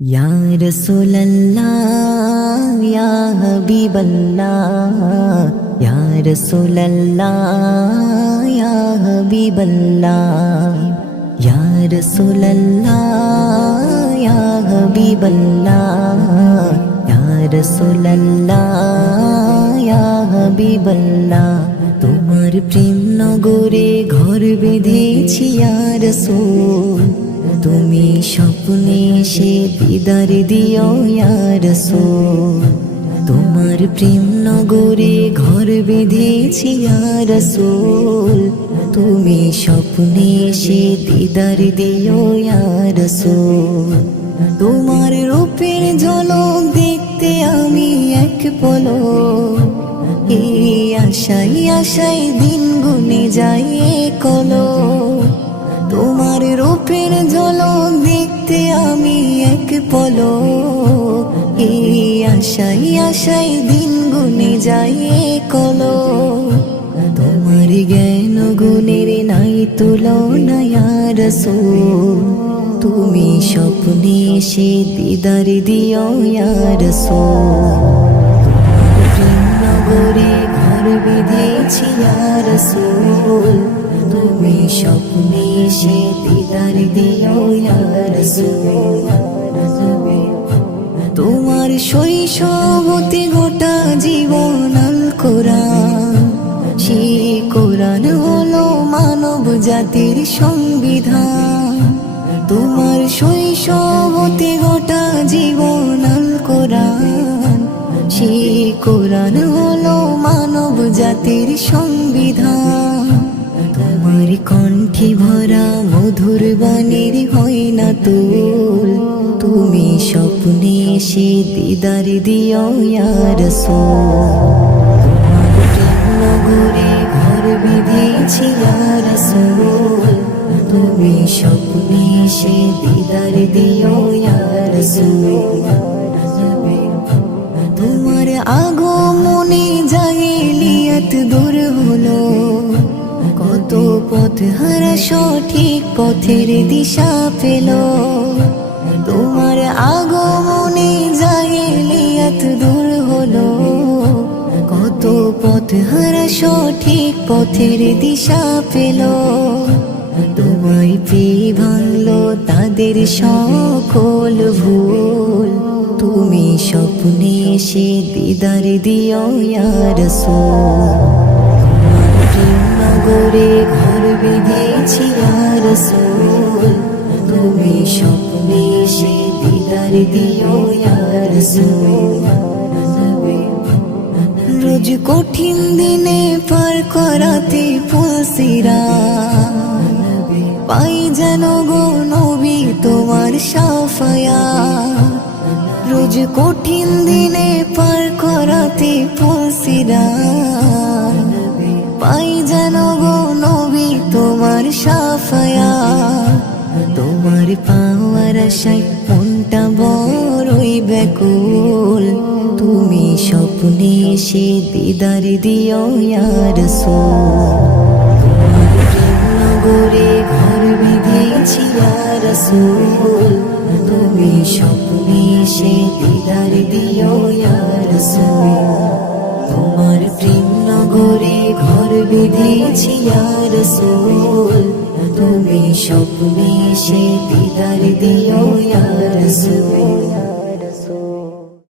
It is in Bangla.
या रसूलल्लाह या हबीबल्लाह या रसूलल्लाह या हबीबल्लाह या रसूलल्लाह या हबीबल्लाह या रसूलल्लाह या हबीबल्लाह তোমার প্রেম নগরে ঘর বেঁধেছি ইয়া রাসূল তুমি স্বপ্নে এসে দিদার দিও ইয়া রাসূল তোমার প্রেম নগরে ঘর বেঁধেছি ইয়া রাসূল তুমি স্বপ্নে এসে দিদার দিও ইয়া রাসূল তোমার রূপের ঝলক দেখতে আমি এক পলক এই আশায় আশায় দিন গুনে যায় কলো তোমার রূপের ঝলক দেখতে আমি এক পলক এই আশায় আশায় দিন গুনে যায় কলো তোমার জ্ঞান গুণের নাই তুলনা ইয়া রাসূল তুমি স্বপ্নে এসে দিদার দিও ইয়া রাসূল নগরে ঘর বেঁধেছি ইয়া রাসূল তুমি স্বপ্নে এসে দিদার দিও ইয়া রাসূল তোমার শৈশবতে গোটা জীবন আল কোরআন সেই কোরআন হলো মানব জাতির সংবিধান তোমার শৈশবতে গোটা জীবন আল কোরআন সেই কোরআন হলো মানব জাতির সংবিধান তোমার কণ্ঠে ভরা মধুর বাণীর হয় না তুল তুমি স্বপ্নে এসে দিদার দিও ইয়া রাসূল নগরে ঘর বেঁধেছি ইয়া রাসূল তুমি স্বপ্নে এসে দিদার দিও ইয়া রাসূল তোমার আগমনে জাহেলিয়াত দূর হলো কত পথ হারা সঠিক পথের দিশা পেল তোমার আগমনে জাহেলিয়াত দূর হলো কত পথ হারা সঠিক পথের দিশা পেল তোমায় পেয়ে ভাঙলো তাদের সকল ভুল তুমি স্বপ্নে এসে দিদার দিও ইয়া রাসূল নগরে ঘর বেঁধেছি ইয়া রাসূল তুমি স্বপ্নে এসে দিদার দিও ইয়া রাসূল রোজ কঠিন দিনে পার করাতে ফুলসিরা পাই যেন গো নবী তোমার শাফায়াত রোজ কঠিন দিনে পার করাতে ফুলসিরা পাই যেন গো নবী তোমার শাফায়াত তোমার পাওয়ার আশায় মনটা বড়ই ব্যাকুল তুমি স্বপ্নে এসে দিদার দিও ইয়া রাসূল নগরে ঘর বেঁধেছি ইয়া রাসূল তুমি স্বপ্নে এসে দিদার দিও ইয়া রাসূল তোমার প্রেম নগরে ঘর বেঁধেছি ইয়া রাসূল তুমি স্বপ্নে এসে দিদার দিও ইয়া রাসূল